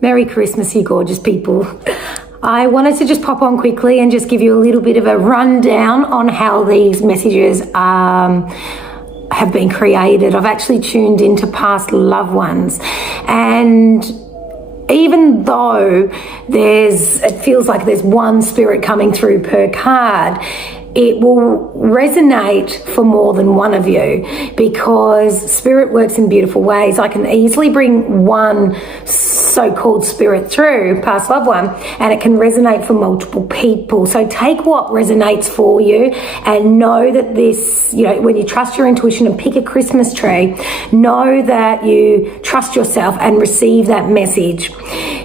Merry Christmas, you gorgeous people. I wanted to just pop on quickly and just give you a little bit of a rundown on how these messages have been created. I've actually tuned into past loved ones, and even though it feels like there's one spirit coming through per card, it will resonate for more than one of you, because spirit works in beautiful ways. I can easily bring one so-called spirit through, past loved one, and it can resonate for multiple people. So take what resonates for you, and know that this, when you trust your intuition and pick a Christmas tree, know that you trust yourself and receive that message.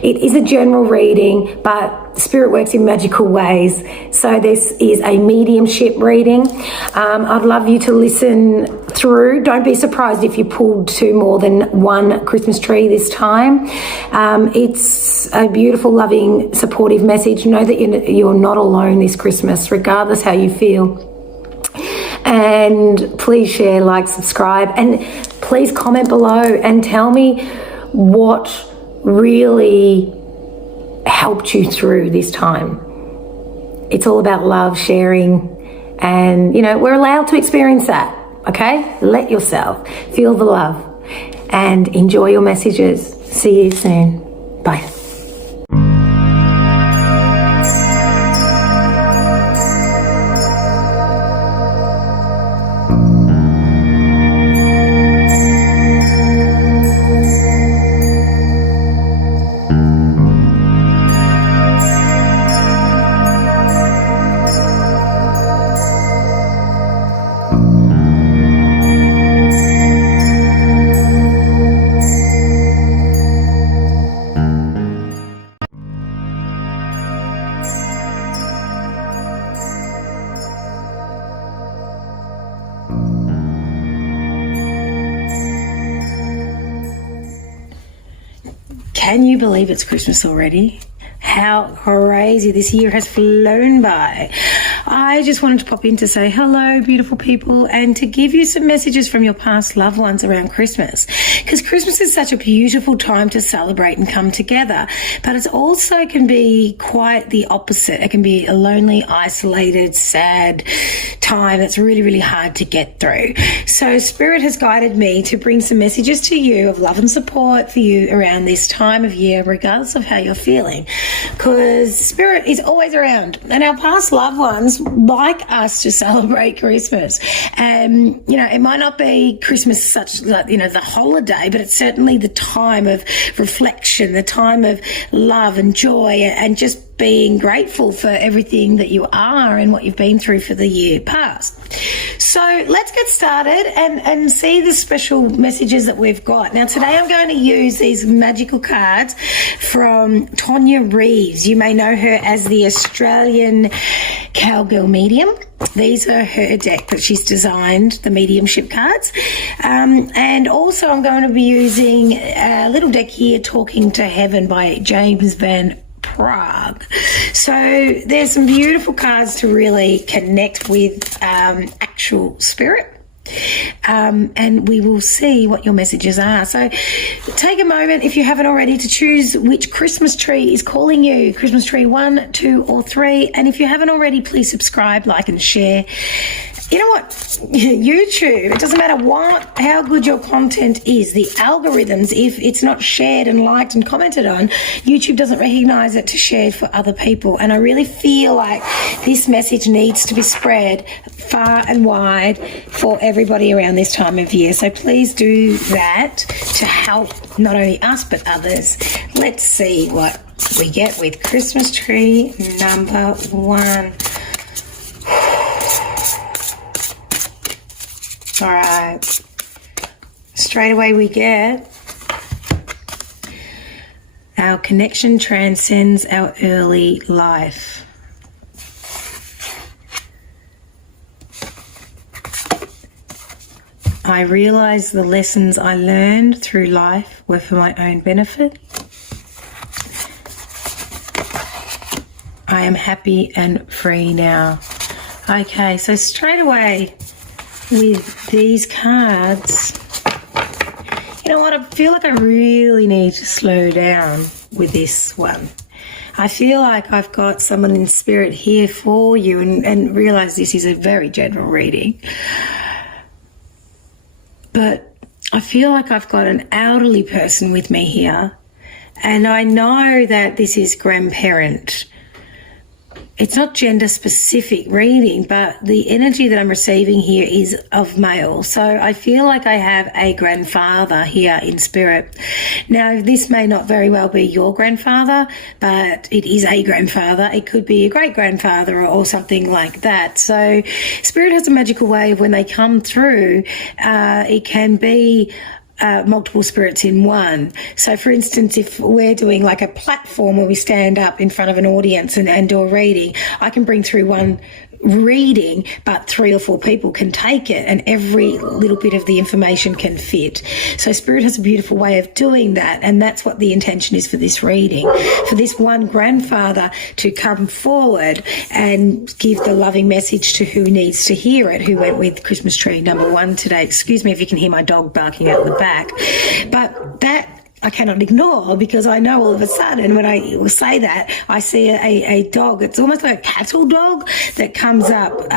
It is a general reading, but spirit works in magical ways. So this is a mediumship reading. I'd love you to listen through. Don't be surprised if you pulled to more than one Christmas tree this time. It's a beautiful, loving, supportive message. Know that you're not alone this Christmas, regardless how you feel. And please share, like, subscribe, and please comment below and tell me what really helped you through this time. It's all about love, sharing, and we're allowed to experience that. Okay, let yourself feel the love and enjoy your messages. See you soon. Bye. Can you believe it's Christmas already? How crazy this year has flown by. I just wanted to pop in to say hello, beautiful people, and to give you some messages from your past loved ones around Christmas. Because Christmas is such a beautiful time to celebrate and come together, but it also can be quite the opposite. It can be a lonely, isolated, sad time that's really, really hard to get through. So Spirit has guided me to bring some messages to you of love and support for you around this time of year, regardless of how you're feeling. Because Spirit is always around, and our past loved ones like us to celebrate Christmas. It might not be Christmas such like, the holiday, but it's certainly the time of reflection, the time of love and joy, and just being grateful for everything that you are and what you've been through for the year past. So let's get started and see the special messages that we've got. Now today I'm going to use these magical cards from Tonya Reeves. You may know her as the Australian Cowgirl Medium. These are her deck that she's designed, the mediumship cards. And also I'm going to be using a little deck here, Talking to Heaven by James Van Prague. So there's some beautiful cards to really connect with actual spirit. And we will see what your messages are. So take a moment, if you haven't already, to choose which Christmas tree is calling you. Christmas tree 1, 2 or 3. And if you haven't already, please subscribe, like and share. You know what? YouTube, it doesn't matter how good your content is. The algorithms, if it's not shared and liked and commented on, YouTube doesn't recognize it to share for other people. And I really feel like this message needs to be spread far and wide for everybody around this time of year. So please do that to help not only us but others. Let's see what we get with Christmas tree number 1. All right, straight away we get our connection transcends our early life. I realize the lessons I learned through life were for my own benefit. I am happy and free now. Okay, so straight away with these cards, you know what, I feel like I really need to slow down. with this one. I feel like I've got someone in spirit here for you, and realize this is a very general reading. But I feel like I've got an elderly person with me here, and I know that this is grandparent. It's not gender specific reading, but the energy that I'm receiving here is of male. So I feel like I have a grandfather here in spirit. Now, this may not very well be your grandfather, but it is a grandfather. It could be a great grandfather or something like that. So spirit has a magical way of when they come through, it can be multiple spirits in one. So for instance, if we're doing like a platform where we stand up in front of an audience and do a reading, I can bring through one reading, but 3 or 4 people can take it, and every little bit of the information can fit. So spirit has a beautiful way of doing that, and that's what the intention is for this reading, for this one grandfather to come forward and give the loving message to who needs to hear it, who went with Christmas tree number 1 today. Excuse me if you can hear my dog barking out the back, but that I cannot ignore, because I know all of a sudden when I will say that, I see a dog. It's almost like a cattle dog that comes up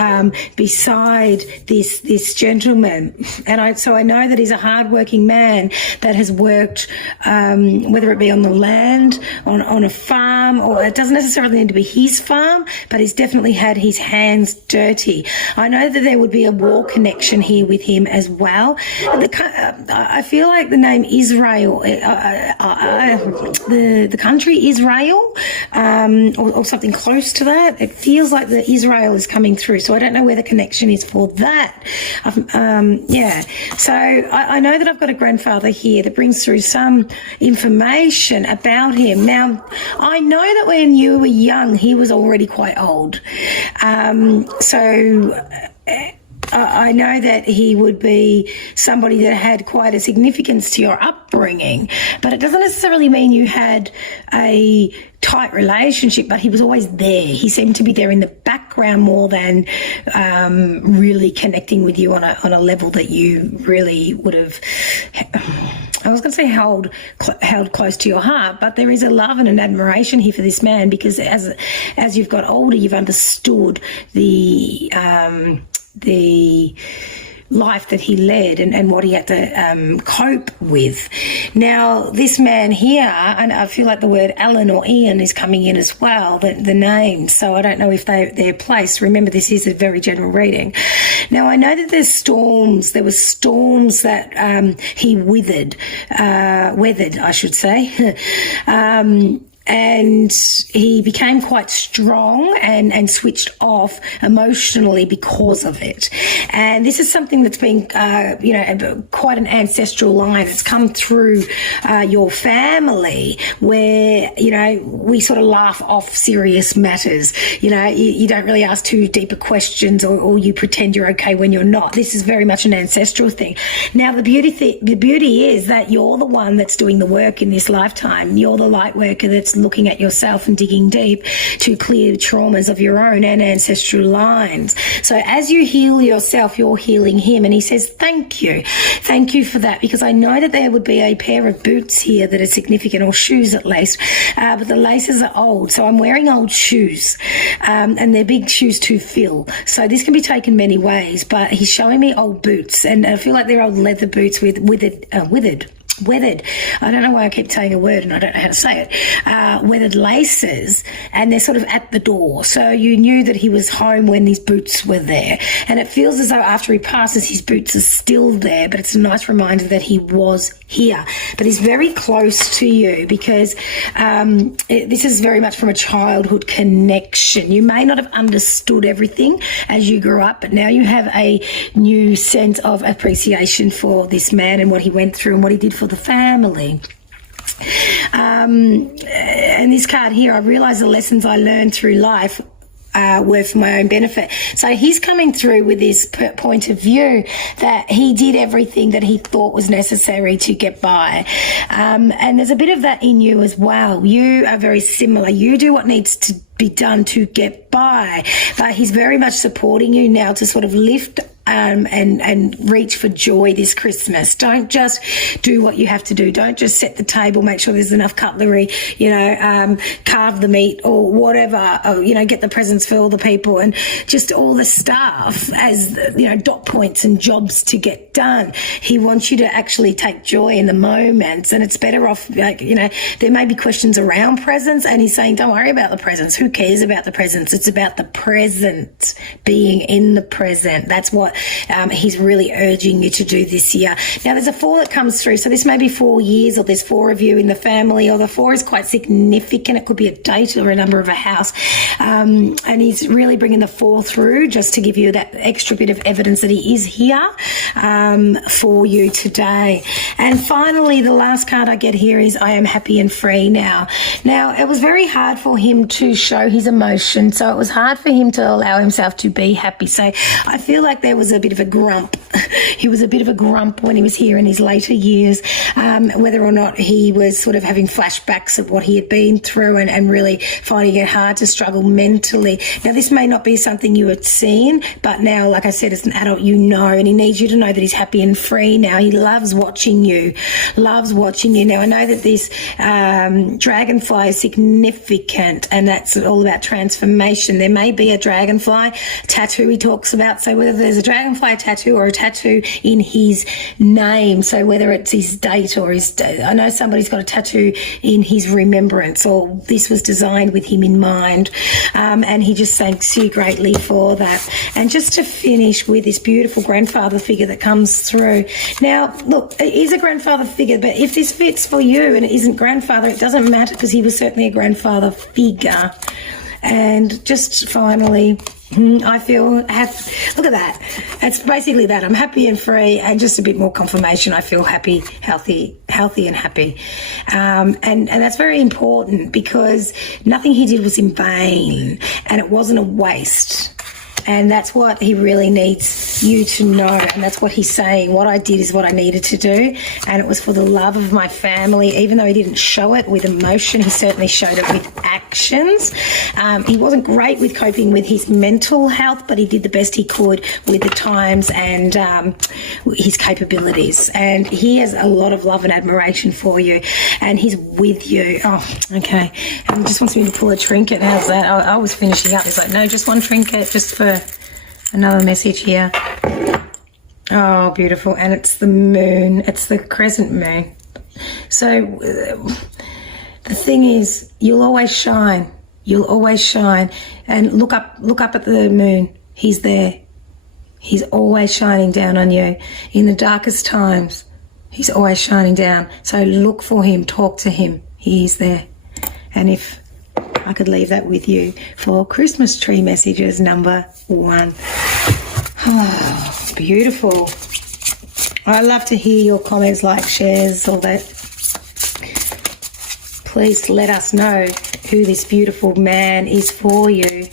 beside this gentleman. And so I know that he's a hardworking man that has worked, whether it be on the land, on a farm, or it doesn't necessarily need to be his farm, but he's definitely had his hands dirty. I know that there would be a war connection here with him as well. I feel like the name Israel, the country Israel, or something close to that. It feels like the Israel is coming through, so I don't know where the connection is for that. Yeah, so I know that I've got a grandfather here that brings through some information about him. Now, I know that when you were young, he was already quite old. I know that he would be somebody that had quite a significance to your upbringing, but it doesn't necessarily mean you had a tight relationship, but he was always there. He seemed to be there in the background more than really connecting with you on a level that you really would have, I was going to say held close to your heart, but there is a love and an admiration here for this man, because as you've got older, you've understood the life that he led and what he had to cope with. Now, this man here, and I feel like the word Alan or Ian is coming in as well, the name, so I don't know if they're placed. Remember, this is a very general reading. Now, I know that there were storms that he weathered, I should say. And he became quite strong and switched off emotionally because of it. And this is something that's been, quite an ancestral line. It's come through your family where, we sort of laugh off serious matters. You don't really ask too deeper questions, or you pretend you're okay when you're not. This is very much an ancestral thing. Now, the beauty is that you're the one that's doing the work in this lifetime. You're the light worker that's looking at yourself and digging deep to clear traumas of your own and ancestral lines. So as you heal yourself, you're healing him. And he says, thank you for that, because I know that there would be a pair of boots here that are significant, or shoes at least, but the laces are old. So I'm wearing old shoes, and they're big shoes to fill. So this can be taken many ways, but he's showing me old boots, and I feel like they're old leather boots with weathered, I don't know why I keep saying a word and I don't know how to say it, weathered laces, and they're sort of at the door. So you knew that he was home when these boots were there. And it feels as though after he passes, his boots are still there, but it's a nice reminder that he was here. But he's very close to you, because this is very much from a childhood connection. You may not have understood everything as you grew up, but now you have a new sense of appreciation for this man and what he went through and what he did for the family. And this card here, I realise the lessons I learned through life were for my own benefit. So he's coming through with this point of view that he did everything that he thought was necessary to get by. And there's a bit of that in you as well. You are very similar. You do what needs to be done to get by. But he's very much supporting you now to sort of lift and reach for joy this Christmas. Don't just do what you have to do. Don't just set the table, make sure there's enough cutlery, carve the meat or whatever, or, get the presents for all the people and just all the stuff as, dot points and jobs to get done. He wants you to actually take joy in the moments, and it's better off, there may be questions around presents, and he's saying, don't worry about the presents. Who cares about the presents? It's about the present, being in the present. That's what he's really urging you to do this year. Now, there's a 4 that comes through, so this may be 4 years, or there's 4 of you in the family, or the 4 is quite significant. It could be a date or a number of a house, and he's really bringing the 4 through just to give you that extra bit of evidence that he is here for you today. And finally, the last card I get here is I am happy and free now. Now, it was very hard for him to show his emotion, so it was hard for him to allow himself to be happy. So I feel like there was a bit of a grump. He was a bit of a grump when he was here in his later years, whether or not he was sort of having flashbacks of what he had been through and really finding it hard to struggle mentally. Now, this may not be something you had seen, but now, like I said, as an adult, and he needs you to know that he's happy and free now. He loves watching you, Now, I know that this dragonfly is significant, and that's all about transformation. There may be a dragonfly tattoo he talks about, so whether there's a dragonfly tattoo or a tattoo in his name, so whether it's his date or I know somebody's got a tattoo in his remembrance, or this was designed with him in mind, and he just thanks you greatly for that. And just to finish with this beautiful grandfather figure that comes through. Now, look, it is a grandfather figure, but if this fits for you and it isn't grandfather, it doesn't matter, because he was certainly a grandfather figure. And just finally, I feel happy. Look at that. It's basically that. I'm happy and free, and just a bit more confirmation. I feel happy, healthy and happy. And that's very important, because nothing he did was in vain, and it wasn't a waste. And that's what he really needs you to know. And that's what he's saying. What I did is what I needed to do. And it was for the love of my family. Even though he didn't show it with emotion, he certainly showed it with actions. He wasn't great with coping with his mental health, but he did the best he could with the times and his capabilities. And he has a lot of love and admiration for you. And he's with you. Oh, okay. And he just wants me to pull a trinket. How's that? I was finishing up. He's like, no, just one trinket, just for another message here. Oh, beautiful. And it's the moon. It's the crescent moon. So the thing is, you'll always shine. You'll always shine. And look up at the moon. He's there. He's always shining down on you. In the darkest times, he's always shining down. So look for him. Talk to him. He is there. And if I could leave that with you for Christmas tree messages number 1. Oh, beautiful. I love to hear your comments, likes, shares, all that. Please let us know who this beautiful man is for you,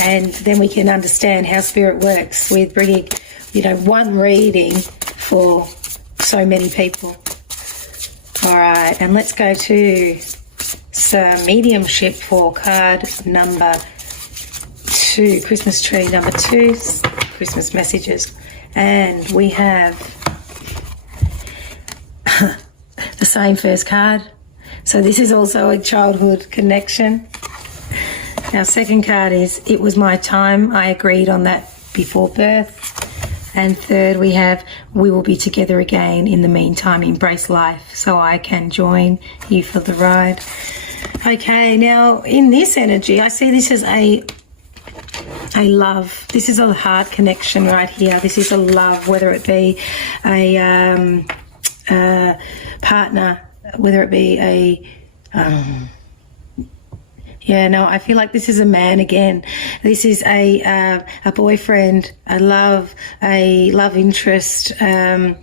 and then we can understand how Spirit works with bringing, one reading for so many people. All right, and let's go to some mediumship for card number 2, Christmas tree number 2, Christmas messages. And we have the same first card. So this is also a childhood connection. Our second card is, it was my time. I agreed on that before birth. And third, we have, we will be together again. In the meantime, embrace life so I can join you for the ride. Okay, now in this energy, I see this as a love. This is a heart connection right here. This is a love, whether it be a partner, whether it be I feel like this is a man again. This is a boyfriend, a love interest, a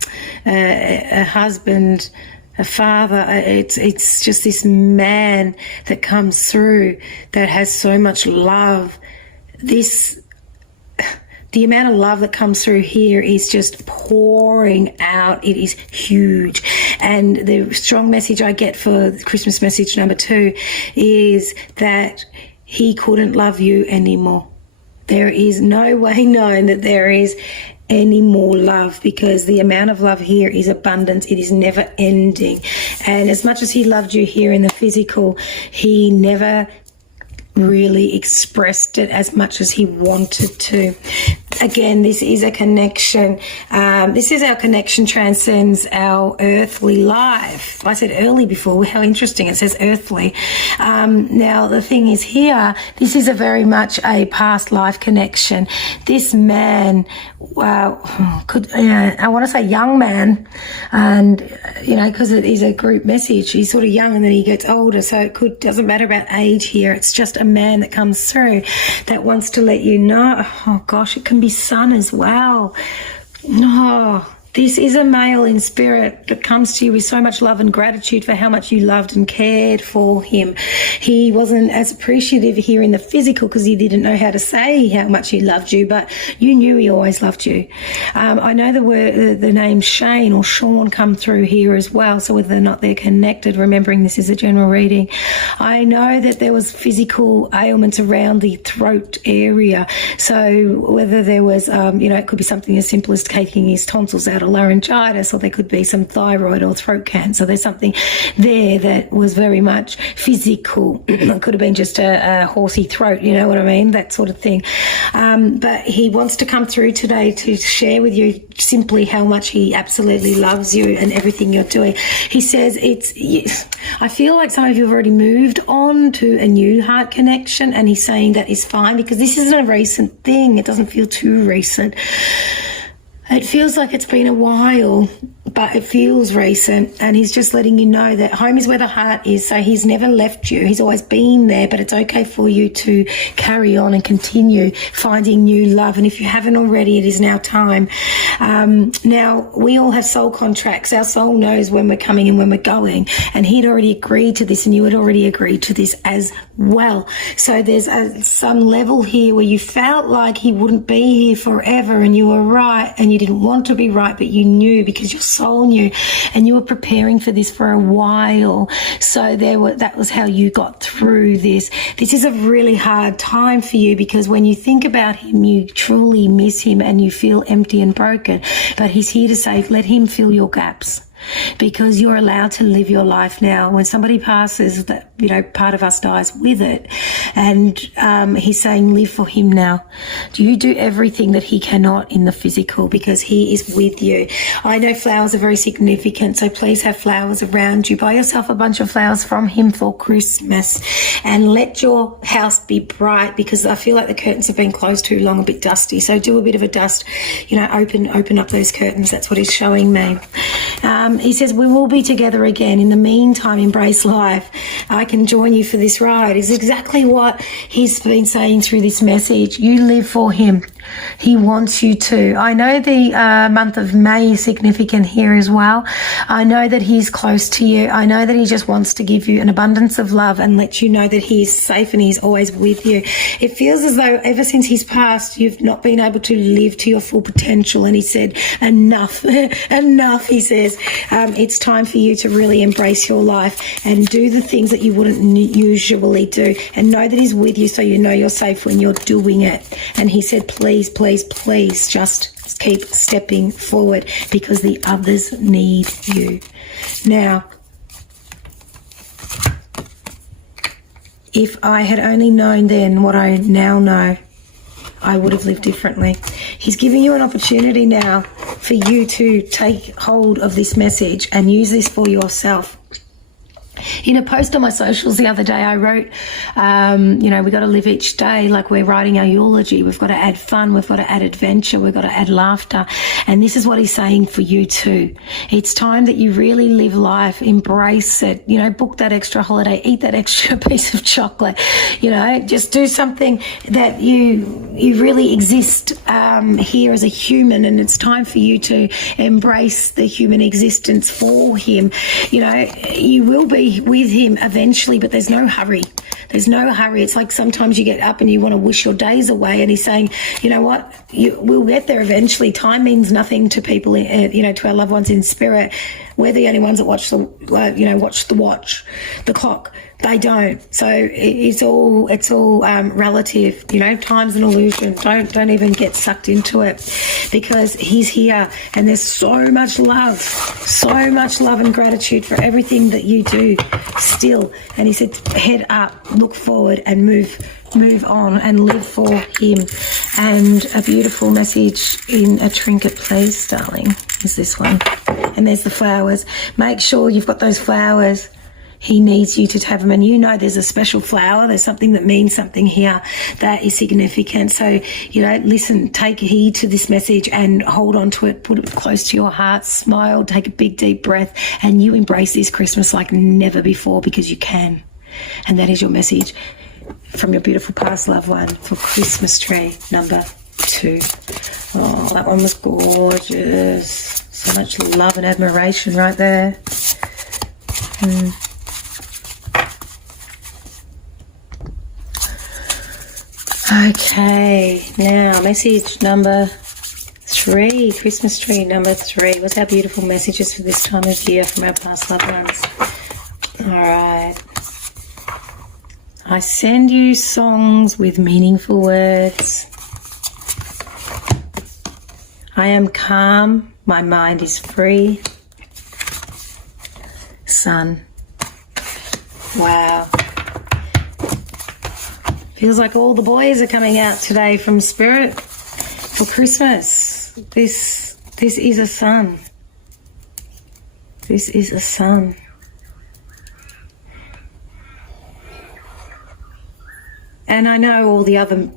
husband, a father. It's just this man that comes through that has so much love. The amount of love that comes through here is just pouring out. It is huge. And the strong message I get for Christmas message number 2 is that he couldn't love you anymore. There is no way known that there is any more love, because the amount of love here is abundance. It is never ending. And as much as he loved you here in the physical, he never really expressed it as much as he wanted to. Again, this is a connection. This is our connection transcends our earthly life. I said early before. How interesting. It says earthly. Now, the thing is here, this is a very much a past life connection. This man, I want to say young man, and, because it is a group message, he's sort of young and then he gets older, so it doesn't matter about age here. It's just a man that comes through that wants to let you know, oh gosh, it can be son as well. Oh, this is a male in spirit that comes to you with so much love and gratitude for how much you loved and cared for him. He wasn't as appreciative here in the physical because he didn't know how to say how much he loved you, but you knew he always loved you. I know the name Shane or Sean come through here as well, so whether or not they're connected, remembering this is a general reading. I know that there was physical ailments around the throat area, so whether there was, it could be something as simple as taking his tonsils out, laryngitis, or there could be some thyroid or throat cancer. There's something there that was very much physical. It could have been just a horsey throat, you know what I mean, that sort of thing. But he wants to come through today to share with you simply how much he absolutely loves you and everything you're doing. He says I feel like some of you have already moved on to a new heart connection, and he's saying that is fine because this isn't a recent thing. It doesn't feel too recent. It feels like it's been a while, but it feels recent, and he's just letting you know that home is where the heart is, so he's never left you. He's always been there, but it's okay for you to carry on and continue finding new love, and if you haven't already, it is now time. Now, we all have soul contracts. Our soul knows when we're coming and when we're going, and he'd already agreed to this, and you had already agreed to this as well. So there's some level here where you felt like he wouldn't be here forever, and you were right, and you didn't want to be right, but you knew because your soul knew, and you were preparing for this for a while. So that was how you got through this. This is a really hard time for you because when you think about him, you truly miss him and you feel empty and broken. But he's here to say, let him fill your gaps, because you're allowed to live your life now. When somebody passes, that part of us dies with it, and he's saying live for him now. You do everything that he cannot in the physical because he is with you. I know flowers are very significant, so please have flowers around you. Buy yourself a bunch of flowers from him for Christmas, and let your house be bright, because I feel like the curtains have been closed too long, a bit dusty, so do a bit of a dust, open up those curtains. That's what he's showing me. He says, we will be together again. In the meantime, embrace life. I can join you for this ride. Is exactly what he's been saying through this message. You live for him. He wants you to. I know the month of May is significant here as well. I know that he's close to you. I know that he just wants to give you an abundance of love and let you know that he is safe and he's always with you. It feels as though ever since he's passed, you've not been able to live to your full potential. And he said, enough, enough, he says. It's time for you to really embrace your life and do the things that you wouldn't usually do, and know that he's with you, so you know you're safe when you're doing it. And he said, please, please, please just keep stepping forward because the others need you. Now, if I had only known then what I now know, I would have lived differently. He's giving you an opportunity now for you to take hold of this message and use this for yourself. In a post on my socials the other day, I wrote, we got to live each day like we're writing our eulogy. We've got to add fun. We've got to add adventure. We've got to add laughter. And this is what he's saying for you too. It's time that you really live life, embrace it, book that extra holiday, eat that extra piece of chocolate, just do something that you really exist here as a human. And it's time for you to embrace the human existence for him. You will be with him eventually, but there's no hurry. There's no hurry. It's like sometimes you get up and you want to wish your days away, and he's saying, you know what, we'll get there eventually. Time means nothing to people, to our loved ones in spirit. We're the only ones that watch the clock. They don't. So it's all relative. Time's an illusion. Don't even get sucked into it, because he's here, and there's so much love and gratitude for everything that you do still. And he said, head up, look forward, and move on and live for him. And a beautiful message in a trinket, please, darling, is this one. And there's the flowers. Make sure you've got those flowers. He needs you to have them, and there's a special flower. There's something that means something here that is significant. So, listen, take heed to this message and hold on to it. Put it close to your heart. Smile, take a big, deep breath, and you embrace this Christmas like never before, because you can. And that is your message from your beautiful past loved one for Christmas tree number 2. Oh, that one was gorgeous. So much love and admiration right there. Okay, now message number 3, Christmas tree number 3. What's our beautiful messages for this time of year from our past loved ones? All right. I send you songs with meaningful words. I am calm. My mind is free. Sun. Wow. Feels like all the boys are coming out today from Spirit for Christmas. This is a sun. This is a sun. And I know all the other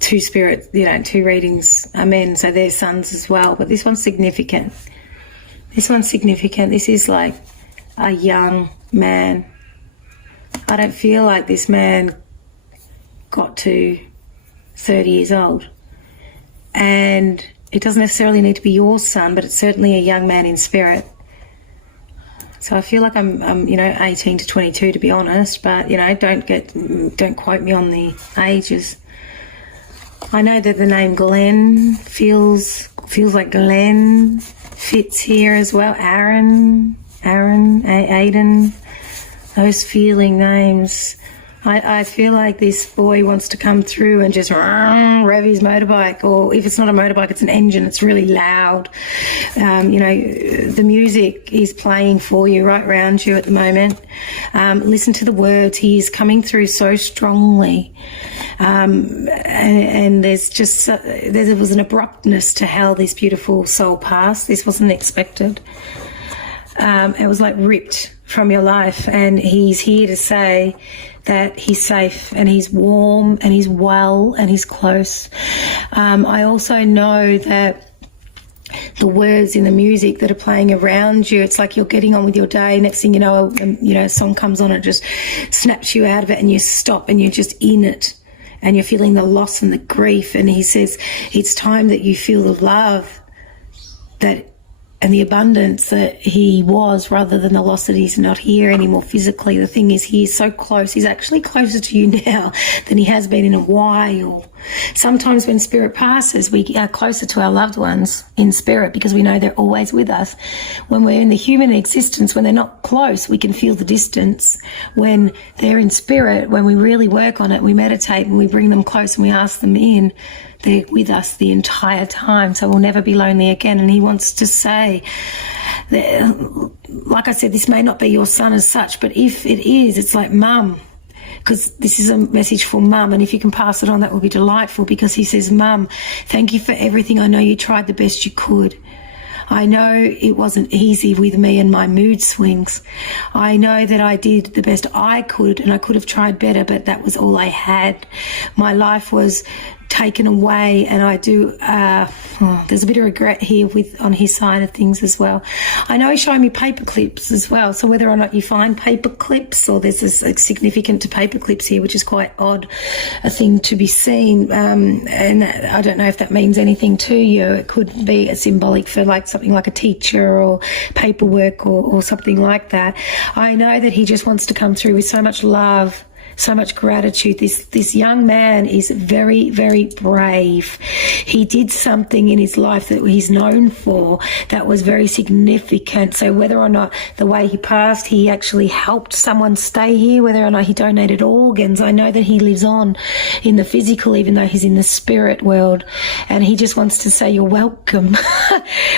2 spirit, 2 readings are men, so they're sons as well. But this one's significant. This one's significant. This is like a young man. I don't feel like this man got to 30 years old. And it doesn't necessarily need to be your son, but it's certainly a young man in spirit. So I feel like I'm 18 to 22, to be honest, but, don't quote me on the ages. I know that the name Glenn feels like Glenn fits here as well. Aaron, Aiden, those feeling names. I feel like this boy wants to come through and just rev his motorbike, or if it's not a motorbike, it's an engine. It's really loud. The music is playing for you right around you at the moment. Listen to the words. He is coming through so strongly. And there's just, there was an abruptness to how this beautiful soul passed. This wasn't expected. It was like ripped from your life, and he's here to say that he's safe and he's warm and he's well and he's close. I also know that the words in the music that are playing around you, it's like you're getting on with your day. Next thing you know, a song comes on, it just snaps you out of it, and you stop and you're just in it, and you're feeling the loss and the grief. And he says it's time that you feel the love and the abundance that he was, rather than the loss that he's not here anymore physically. The thing is, he is so close. He's actually closer to you now than he has been in a while. Sometimes when spirit passes, we are closer to our loved ones in spirit, because we know they're always with us. When we're in the human existence, when they're not close, we can feel the distance. When they're in spirit, when we really work on it, we meditate and we bring them close and we ask them in, they're with us the entire time, so we'll never be lonely again. And he wants to say, like I said, this may not be your son as such, but if it is, it's like mum, because this is a message for mum, and if you can pass it on, that would be delightful, because he says, Mum, thank you for everything. I know you tried the best you could. I know it wasn't easy with me and my mood swings. I know that I did the best I could, and I could have tried better, but that was all I had. My life was taken away, and I do there's a bit of regret here on his side of things as well. I know he's showing me paper clips as well, so whether or not you find paper clips, or there's a significant to paper clips here, which is quite odd, a thing to be seen, and I don't know if that means anything to you. It could be a symbolic for like something like a teacher or paperwork or something like that. I know that he just wants to come through with so much love so much gratitude. This young man is very, very brave. He did something in his life that he's known for that was very significant. So whether or not the way he passed, he actually helped someone stay here, whether or not he donated organs, I know that he lives on in the physical, even though he's in the spirit world. And he just wants to say you're welcome.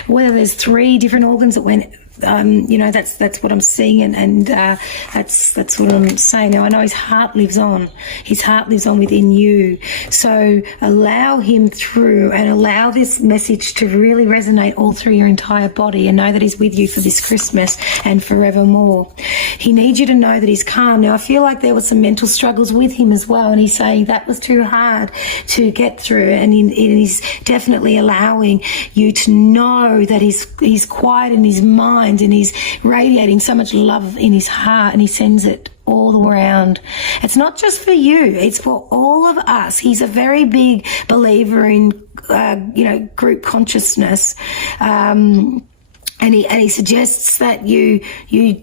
Whether there's 3 different organs that went, that's what I'm seeing, and that's what I'm saying. Now I know his heart lives on. His heart lives on within you. So allow him through, and allow this message to really resonate all through your entire body, and know that he's with you for this Christmas and forevermore. He needs you to know that he's calm. Now I feel like there were some mental struggles with him as well, and he's saying that was too hard to get through, and he's definitely allowing you to know that he's quiet in his mind, and he's radiating so much love in his heart, and he sends it all around. It's not just for you, it's for all of us. He's a very big believer in group consciousness. And he suggests that you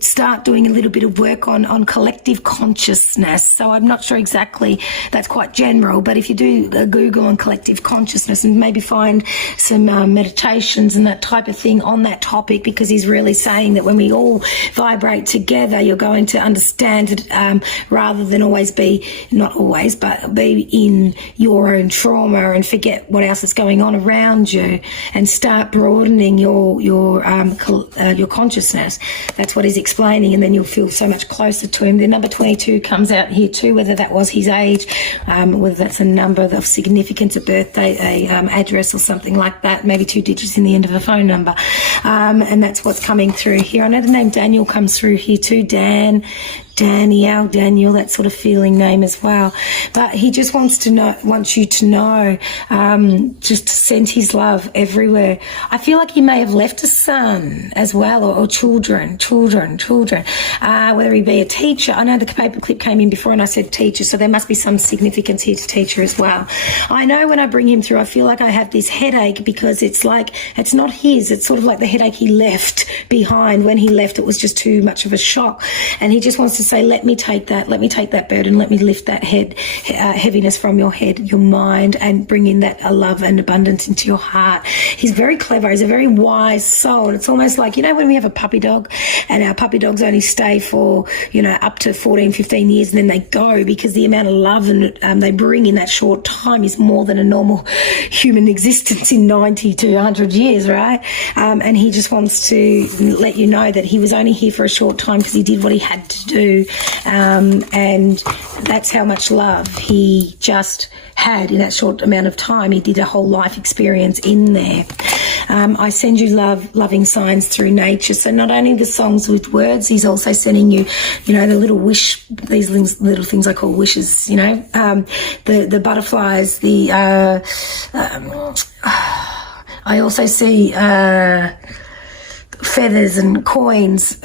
start doing a little bit of work on collective consciousness. So I'm not sure exactly, that's quite general, but if you do a Google on collective consciousness and maybe find some meditations and that type of thing on that topic, because he's really saying that when we all vibrate together, you're going to understand it, rather than always be, not always, but be in your own trauma and forget what else is going on around you, and start broadening your consciousness. That's what he's explaining, and then you'll feel so much closer to him. The number 22 comes out here too, whether that was his age, whether that's a number of significance, a birthday, a address or something like that, maybe 2 digits in the end of a phone number, and that's what's coming through here. I know the name Daniel comes through here too. Danielle, that sort of feeling name as well. But he just wants you to know, just to send his love everywhere. I feel like he may have left a son as well, or children, whether he be a teacher. I know the paperclip came in before and I said teacher, so there must be some significance here to teacher as well. I know when I bring him through, I feel like I have this headache, because it's like, it's not his, it's sort of like the headache he left behind. When he left, it was just too much of a shock, and he just wants to say, let me take that burden, let me lift that heaviness from your head, your mind, and bring in that love and abundance into your heart. He's very clever, he's a very wise soul. It's almost like, when we have a puppy dog, and our puppy dogs only stay for, up to 14, 15 years, and then they go, because the amount of love and they bring in that short time is more than a normal human existence in 90 to 100 years, right? And he just wants to let you know that he was only here for a short time, because he did what he had to do. And that's how much love he just had in that short amount of time. He did a whole life experience in there. I send you loving signs through nature. So not only the songs with words, he's also sending you, the little wish, these little things I call wishes, the butterflies, I also see feathers and coins,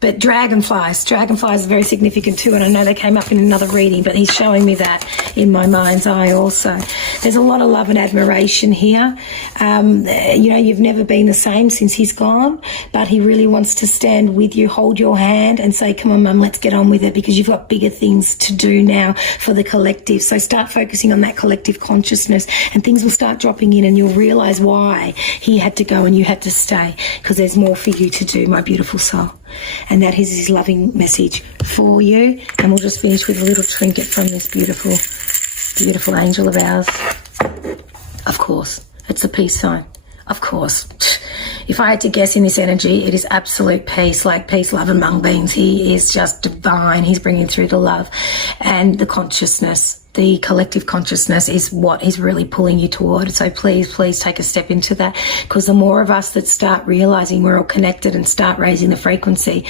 but dragonflies are very significant too, and I know they came up in another reading, but he's showing me that in my mind's eye also. There's a lot of love and admiration here. You've never been the same since he's gone, but he really wants to stand with you, hold your hand and say, come on, Mum, let's get on with it, because you've got bigger things to do now for the collective. So start focusing on that collective consciousness, and things will start dropping in, and you'll realise why he had to go and you had to stay, because there's more for you to do, my beautiful soul. And that is his loving message for you. And we'll just finish with a little trinket from this beautiful, beautiful angel of ours. Of course, it's a peace sign. Of course. If I had to guess in this energy, it is absolute peace, like peace, love, and mung beans. He is just divine. He's bringing through the love and the consciousness. The collective consciousness is what is really pulling you toward. So please take a step into that, because the more of us that start realizing we're all connected and start raising the frequency,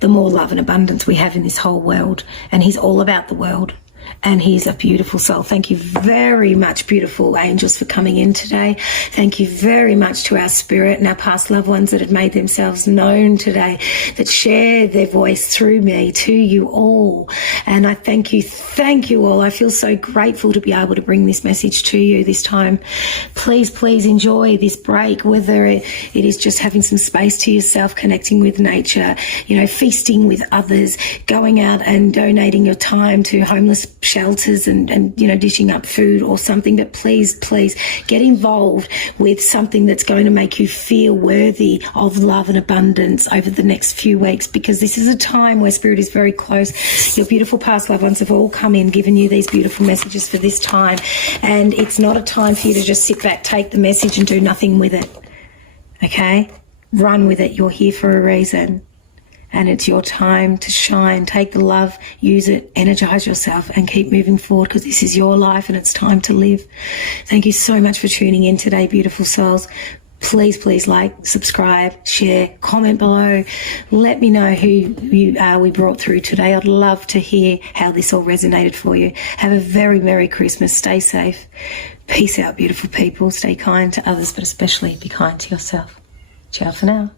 the more love and abundance we have in this whole world. And he's all about the world. And he's a beautiful soul. Thank you very much, beautiful angels, for coming in today. Thank you very much to our spirit and our past loved ones that have made themselves known today, that shared their voice through me to you all. And I thank you all. I feel so grateful to be able to bring this message to you this time. Please enjoy this break, whether it is just having some space to yourself, connecting with nature, feasting with others, going out and donating your time to homeless shelters and dishing up food or something. But please get involved with something that's going to make you feel worthy of love and abundance over the next few weeks, because this is a time where Spirit is very close. Your beautiful past loved ones have all come in, given you these beautiful messages for this time, and it's not a time for you to just sit back, take the message and do nothing with it. Okay? Run with it. You're here for a reason. And it's your time to shine. Take the love, use it, energize yourself, and keep moving forward, because this is your life and it's time to live. Thank you so much for tuning in today, beautiful souls. Please like, subscribe, share, comment below. Let me know who we brought through today. I'd love to hear how this all resonated for you. Have a very Merry Christmas. Stay safe. Peace out, beautiful people. Stay kind to others, but especially be kind to yourself. Ciao for now.